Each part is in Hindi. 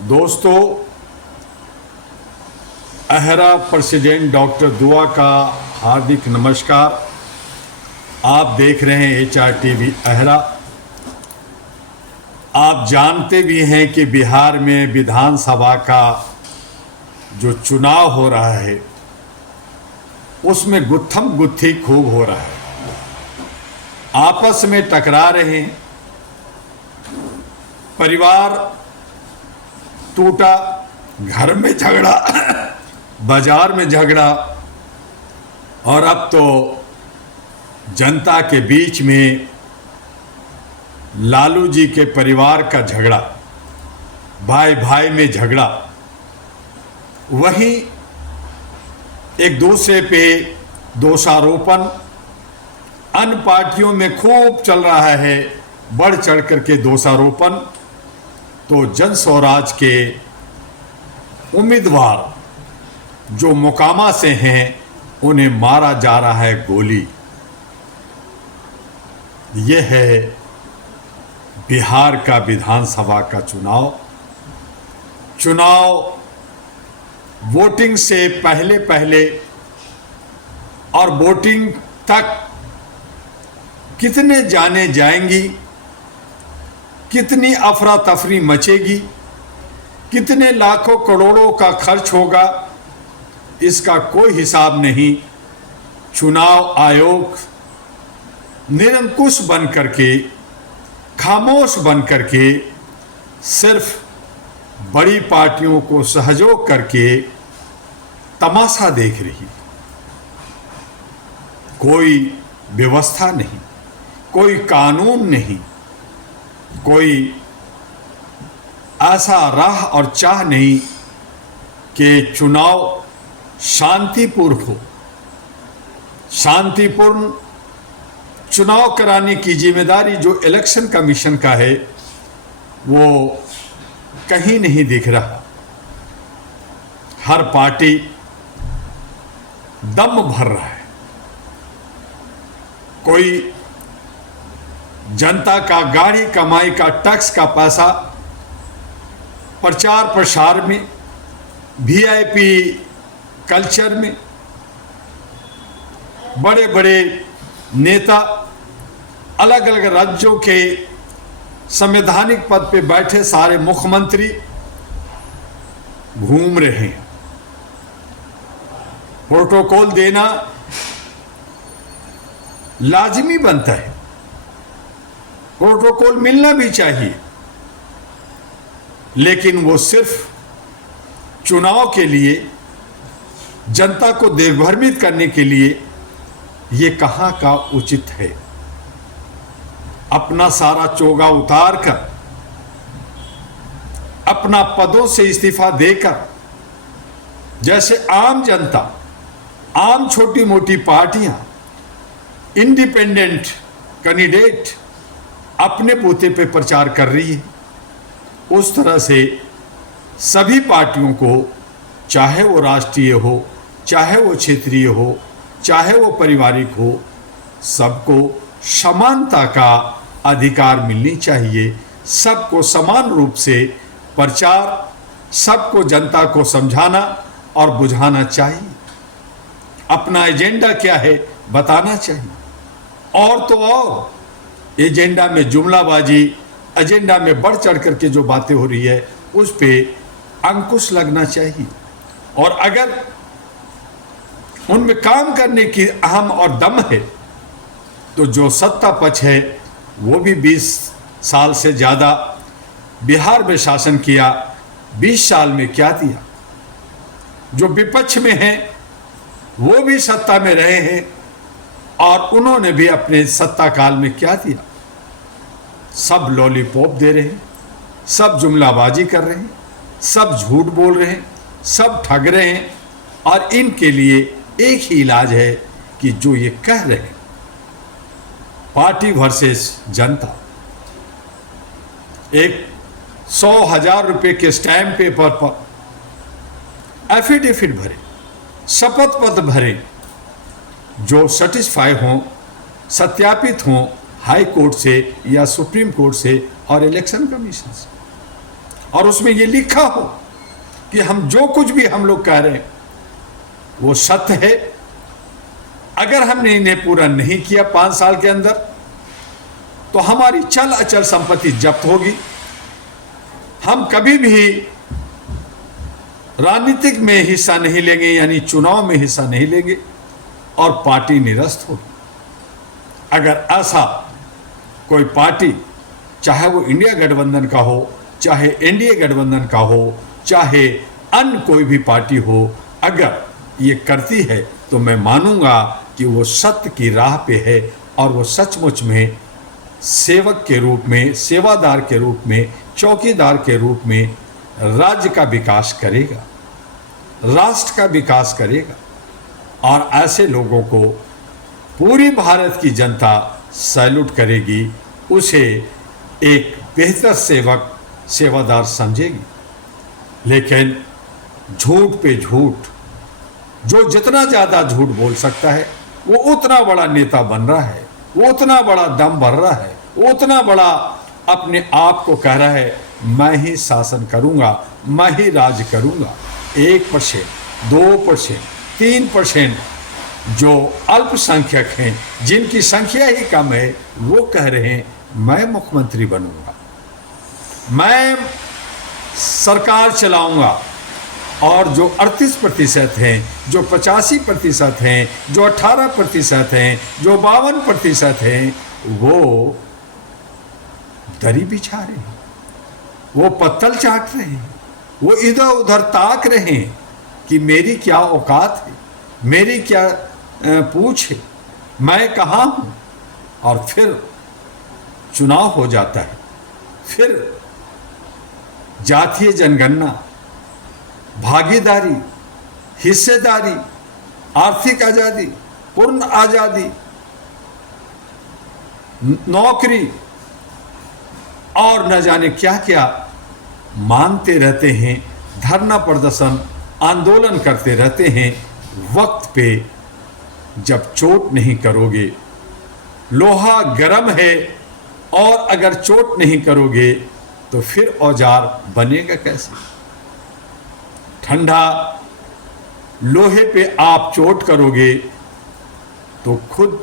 दोस्तों, अहरा प्रेसिडेंट डॉक्टर दुआ का हार्दिक नमस्कार। आप देख रहे हैं HRTV अहरा। आप जानते भी हैं कि बिहार में विधानसभा का जो चुनाव हो रहा है उसमें गुत्थम गुत्थी खूब हो रहा है। आपस में टकरा रहे हैं, परिवार टूटा, घर में झगड़ा, बाजार में झगड़ा, और अब तो जनता के बीच में लालू जी के परिवार का झगड़ा, भाई भाई में झगड़ा, वहीं एक दूसरे पे दोषारोपण अन्य पार्टियों में खूब चल रहा है, बढ़ चढ़ करके दोषारोपण। तो जन स्वराज के उम्मीदवार जो मोकामा से हैं उन्हें मारा जा रहा है गोली। यह है बिहार का विधानसभा का चुनाव वोटिंग से पहले और वोटिंग तक कितने जाने जाएंगी, कितनी अफरा तफरी मचेगी, कितने लाखों करोड़ों का खर्च होगा, इसका कोई हिसाब नहीं। चुनाव आयोग निरंकुश बन करके, खामोश बन करके, सिर्फ बड़ी पार्टियों को सहयोग करके तमाशा देख रही। कोई व्यवस्था नहीं, कोई कानून नहीं, कोई ऐसा राह और चाह नहीं कि चुनाव शांतिपूर्ण हो। शांतिपूर्ण चुनाव कराने की जिम्मेदारी जो इलेक्शन कमीशन का है वो कहीं नहीं दिख रहा। हर पार्टी दम भर रहा है। कोई जनता का गाढ़ी कमाई का टैक्स का पैसा प्रचार प्रसार में, VIP कल्चर में, बड़े बड़े नेता अलग अलग राज्यों के संवैधानिक पद पे बैठे सारे मुख्यमंत्री घूम रहे हैं। प्रोटोकॉल देना लाजिमी बनता है, प्रोटोकॉल मिलना भी चाहिए, लेकिन वो सिर्फ चुनाव के लिए, जनता को दिग्भ्रमित करने के लिए, ये कहाँ का उचित है। अपना सारा चोगा उतार कर, अपना पदों से इस्तीफा देकर, जैसे आम जनता, आम छोटी मोटी पार्टियां, इंडिपेंडेंट कैंडिडेट अपने बूते पे प्रचार कर रही है, उस तरह से सभी पार्टियों को, चाहे वो राष्ट्रीय हो, चाहे वो क्षेत्रीय हो, चाहे वो पारिवारिक हो, सबको समानता का अधिकार मिलनी चाहिए। सबको समान रूप से प्रचार, सबको जनता को समझाना और बुझाना चाहिए। अपना एजेंडा क्या है बताना चाहिए। और तो और एजेंडा में जुमलाबाजी, एजेंडा में बढ़ चढ़ करके जो बातें हो रही है उस पे अंकुश लगना चाहिए। और अगर उनमें काम करने की अहम और दम है तो जो सत्ता पक्ष है वो भी 20 साल से ज़्यादा बिहार में शासन किया, 20 साल में क्या दिया। जो विपक्ष में हैं वो भी सत्ता में रहे हैं और उन्होंने भी अपने सत्ता काल में क्या दिया। सब लॉलीपॉप दे रहे हैं, सब जुमलाबाजी कर रहे हैं, सब झूठ बोल रहे हैं, सब ठग रहे हैं, और इनके लिए एक ही इलाज है कि जो ये कह रहे हैं, पार्टी वर्सेस जनता। एक 100,000 रुपए के स्टैम्प पेपर पर एफिडेविट भरे, शपथ पत्र भरे, जो सेटिस्फाई हों, सत्यापित हों हाई कोर्ट से या सुप्रीम कोर्ट से और इलेक्शन कमीशन से। और उसमें ये लिखा हो कि हम जो कुछ भी हम लोग कह रहे हैं वो सत्य है। अगर हमने इन्हें पूरा नहीं किया 5 साल के अंदर तो हमारी चल अचल संपत्ति जब्त होगी, हम कभी भी राजनीतिक में हिस्सा नहीं लेंगे, यानी चुनाव में हिस्सा नहीं लेंगे और पार्टी निरस्त होगी। अगर ऐसा कोई पार्टी, चाहे वो इंडिया गठबंधन का हो, चाहे एनडीए गठबंधन का हो, चाहे अन्य कोई भी पार्टी हो, अगर ये करती है तो मैं मानूंगा कि वो सत्य की राह पे है और वो सचमुच में सेवक के रूप में, सेवादार के रूप में, चौकीदार के रूप में राज्य का विकास करेगा, राष्ट्र का विकास करेगा। और ऐसे लोगों को पूरी भारत की जनता सैल्यूट करेगी, उसे एक बेहतर सेवक, सेवादार समझेगी। लेकिन झूठ पे झूठ, जो जितना ज़्यादा झूठ बोल सकता है वो उतना बड़ा नेता बन रहा है, वो उतना बड़ा दम भर रहा है, वो उतना बड़ा अपने आप को कह रहा है मैं ही शासन करूंगा, मैं ही राज करूंगा। 1%, 2%, 3% जो अल्पसंख्यक हैं, जिनकी संख्या ही कम है, वो कह रहे हैं मैं मुख्यमंत्री बनूंगा, मैं सरकार चलाऊंगा। और जो 38% हैं, जो 85% हैं, जो 18% हैं, जो 52% हैं, वो दरी बिछा रहे हैं, वो पत्तल चाट रहे हैं, वो इधर उधर ताक रहे हैं कि मेरी क्या औकात है, मेरी क्या पूछ है, मैं कहाँ हूँ। और फिर चुनाव हो जाता है, फिर जातीय जनगणना, भागीदारी, हिस्सेदारी, आर्थिक आज़ादी, पूर्ण आज़ादी, नौकरी और न जाने क्या क्या मानते रहते हैं, धरना प्रदर्शन आंदोलन करते रहते हैं। वक्त पे जब चोट नहीं करोगे, लोहा गर्म है और अगर चोट नहीं करोगे तो फिर औजार बनेगा कैसे। ठंडा लोहे पे आप चोट करोगे तो खुद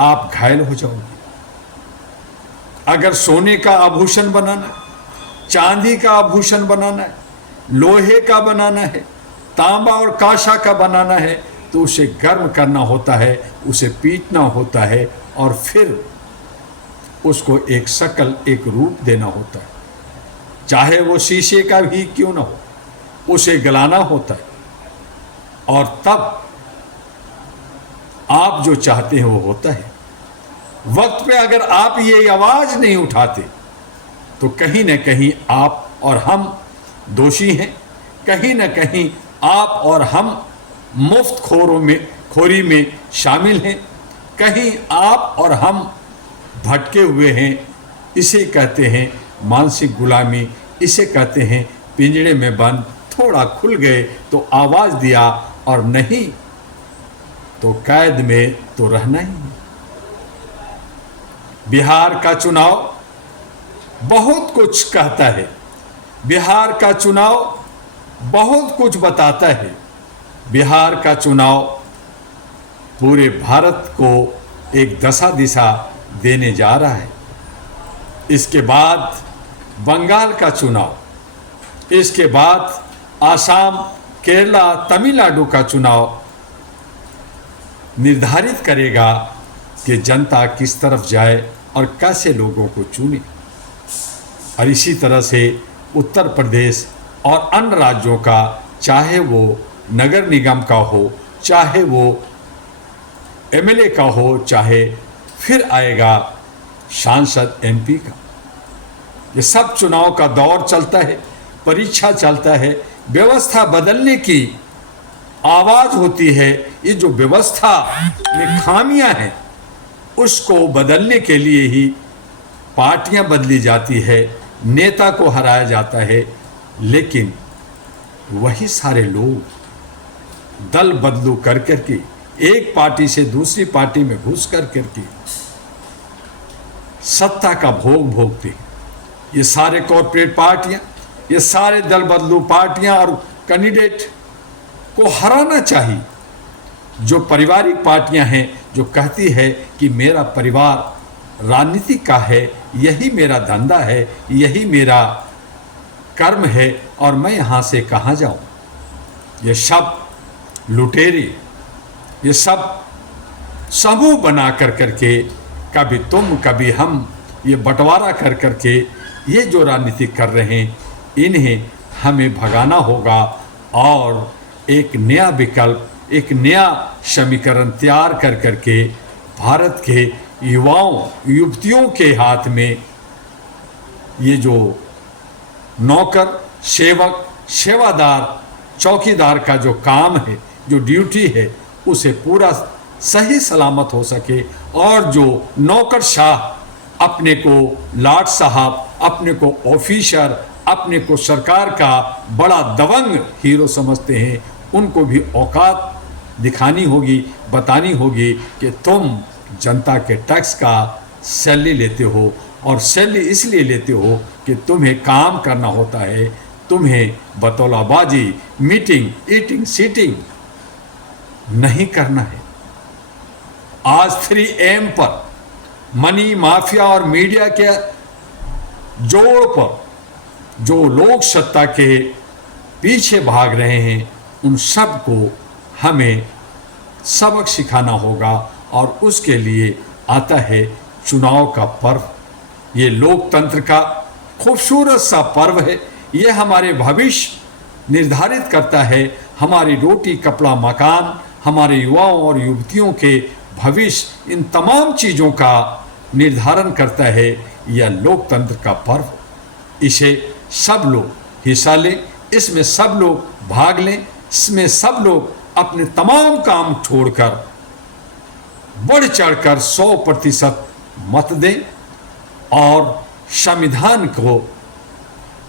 आप घायल हो जाओगे। अगर सोने का आभूषण बनाना है, चांदी का आभूषण बनाना है, लोहे का बनाना है, तांबा और कांसा का बनाना है, तो उसे गर्म करना होता है, उसे पीटना होता है और फिर उसको एक शक्ल, एक रूप देना होता है। चाहे वो शीशे का भी क्यों ना हो, उसे गलाना होता है और तब आप जो चाहते हैं वो होता है। वक्त पे अगर आप ये आवाज नहीं उठाते तो कहीं न कहीं आप और हम दोषी हैं, कहीं न कहीं आप और हम मुफ्त खोरी में शामिल हैं, कहीं आप और हम भटके हुए हैं। इसे कहते हैं मानसिक गुलामी, इसे कहते हैं पिंजड़े में बंद, थोड़ा खुल गए तो आवाज दिया और नहीं तो कैद में तो रहना ही है। बिहार का चुनाव बहुत कुछ कहता है, बिहार का चुनाव बहुत कुछ बताता है। बिहार का चुनाव पूरे भारत को एक दशा दिशा देने जा रहा है। इसके बाद बंगाल का चुनाव, इसके बाद आसाम, केरला, तमिलनाडु का चुनाव निर्धारित करेगा कि जनता किस तरफ जाए और कैसे लोगों को चुने। और इसी तरह से उत्तर प्रदेश और अन्य राज्यों का, चाहे वो नगर निगम का हो, चाहे वो एमएलए का हो, चाहे फिर आएगा सांसद एमपी का, ये सब चुनाव का दौर चलता है, परीक्षा चलता है, व्यवस्था बदलने की आवाज होती है। ये जो व्यवस्था में खामियां हैं उसको बदलने के लिए ही पार्टियां बदली जाती है, नेता को हराया जाता है। लेकिन वही सारे लोग दल बदलू कर करके एक पार्टी से दूसरी पार्टी में घुस कर करके सत्ता का भोग भोगते हैं। ये सारे कॉरपोरेट पार्टियां ये सारे दल बदलू पार्टियां और कैंडिडेट को हराना चाहिए। जो पारिवारिक पार्टियां हैं जो कहती है कि मेरा परिवार राजनीति का है, यही मेरा धंधा है, यही मेरा कर्म है और मैं यहाँ से कहाँ जाऊँ। ये सब लुटेरे, ये सब समूह बना कर करके कभी तुम कभी हम, ये बंटवारा कर करके ये जो राजनीति कर रहे हैं, इन्हें हमें भगाना होगा और एक नया विकल्प, एक नया समीकरण तैयार कर करके भारत के युवाओं युवतियों के हाथ में ये जो नौकर सेवक सेवादार चौकीदार का जो काम है, जो ड्यूटी है, उसे पूरा सही सलामत हो सके और जो नौकरशाह अपने को लाट साहब, अपने को ऑफिसर, अपने को सरकार का बड़ा दबंग हीरो समझते हैं, उनको भी औकात दिखानी होगी, बतानी होगी कि तुम जनता के टैक्स का सैलरी लेते हो और सैलरी इसलिए लेते हो कि तुम्हें काम करना होता है, तुम्हें बतौलाबाजी, मीटिंग, ईटिंग, सीटिंग नहीं करना है। आज 3M पर मनी माफिया और मीडिया के जोड़ पर जो लोग सत्ता के पीछे भाग रहे हैं, उन सब को हमें सबक सिखाना होगा और उसके लिए आता है चुनाव का पर्व। ये लोकतंत्र का खूबसूरत सा पर्व है। ये हमारे भविष्य निर्धारित करता है, हमारी रोटी कपड़ा मकान, हमारे युवाओं और युवतियों के भविष्य, इन तमाम चीज़ों का निर्धारण करता है यह लोकतंत्र का पर्व। इसे सब लोग हिस्सा लें, इसमें सब लोग भाग लें, इसमें सब लोग अपने तमाम काम छोड़कर बढ़ चढ़कर 100% मत दें और संविधान को,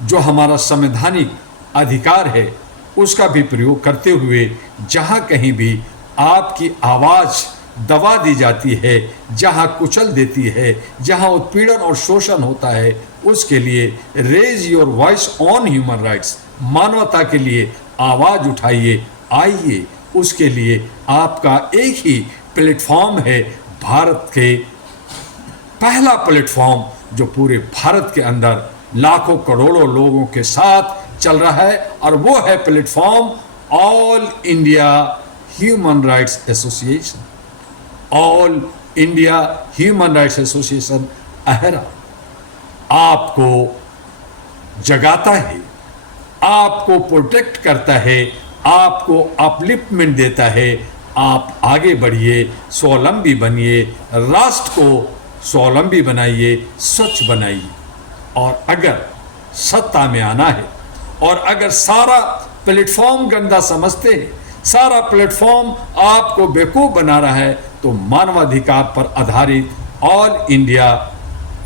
जो हमारा संवैधानिक अधिकार है, उसका भी प्रयोग करते हुए जहाँ कहीं भी आपकी आवाज़ दबा दी जाती है, जहाँ कुचल देती है, जहाँ उत्पीड़न और शोषण होता है, उसके लिए raise your voice on human rights, मानवता के लिए आवाज़ उठाइए, आइए। उसके लिए आपका एक ही प्लेटफॉर्म है, भारत के पहला प्लेटफॉर्म जो पूरे भारत के अंदर लाखों करोड़ों लोगों के साथ चल रहा है, और वो है platform all India human rights association. All India human rights association अहरा आपको जगाता है, आपको प्रोटेक्ट करता है, आपको अपलिफ्टमेंट देता है। आप आगे बढ़िए, स्वावलंबी बनिए, राष्ट्र को स्वावलंबी बनाइए, स्वच्छ बनाइए। और अगर सत्ता में आना है और अगर सारा प्लेटफॉर्म गंदा समझते हैं, सारा प्लेटफॉर्म आपको बेवकूफ़ बना रहा है, तो मानवाधिकार पर आधारित all India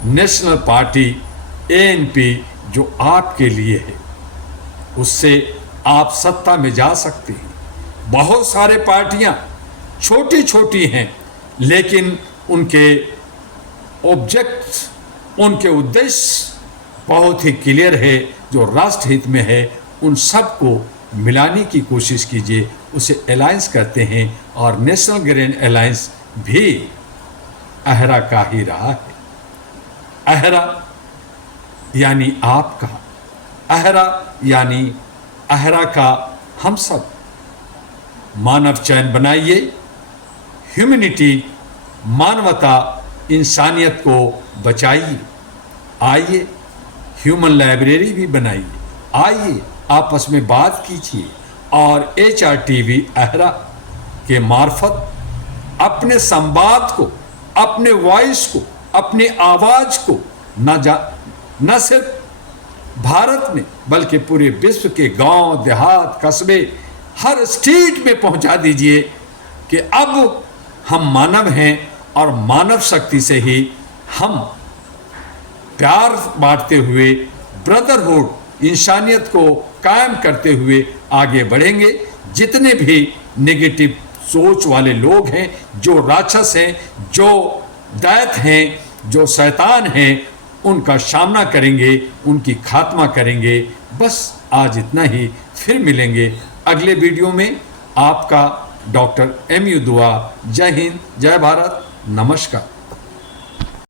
national party ANP जो आपके लिए है, उससे आप सत्ता में जा सकते हैं। बहुत सारे पार्टियां छोटी छोटी हैं, लेकिन उनके ऑब्जेक्ट, उनके उद्देश्य बहुत ही क्लियर है, जो राष्ट्रहित में है। उन सब को मिलाने की कोशिश कीजिए, उसे अलायंस कहते हैं, और नेशनल ग्रीन अलायंस भी अहरा का ही रहा है। अहरा यानी आपका, अहरा यानी अहरा का हम सब। मानव चैन बनाइए, ह्यूमैनिटी, मानवता, इंसानियत को बचाइए। आइए ह्यूमन लाइब्रेरी भी बनाइए, आइए आपस में बात कीजिए और HRTV अहरा के मार्फत अपने संवाद को, अपने वॉइस को, अपनी आवाज़ को न सिर्फ भारत में बल्कि पूरे विश्व के गांव, देहात, कस्बे, हर स्टेट में पहुंचा दीजिए कि अब हम मानव हैं और मानव शक्ति से ही हम प्यार बांटते हुए, ब्रदरहुड, इंसानियत को कायम करते हुए आगे बढ़ेंगे। जितने भी नेगेटिव सोच वाले लोग हैं, जो राक्षस हैं, जो दैत हैं, जो शैतान हैं, उनका सामना करेंगे, उनकी खात्मा करेंगे। बस आज इतना ही, फिर मिलेंगे अगले वीडियो में। आपका डॉक्टर MU दुआ। जय हिंद, जय भारत, नमस्कार।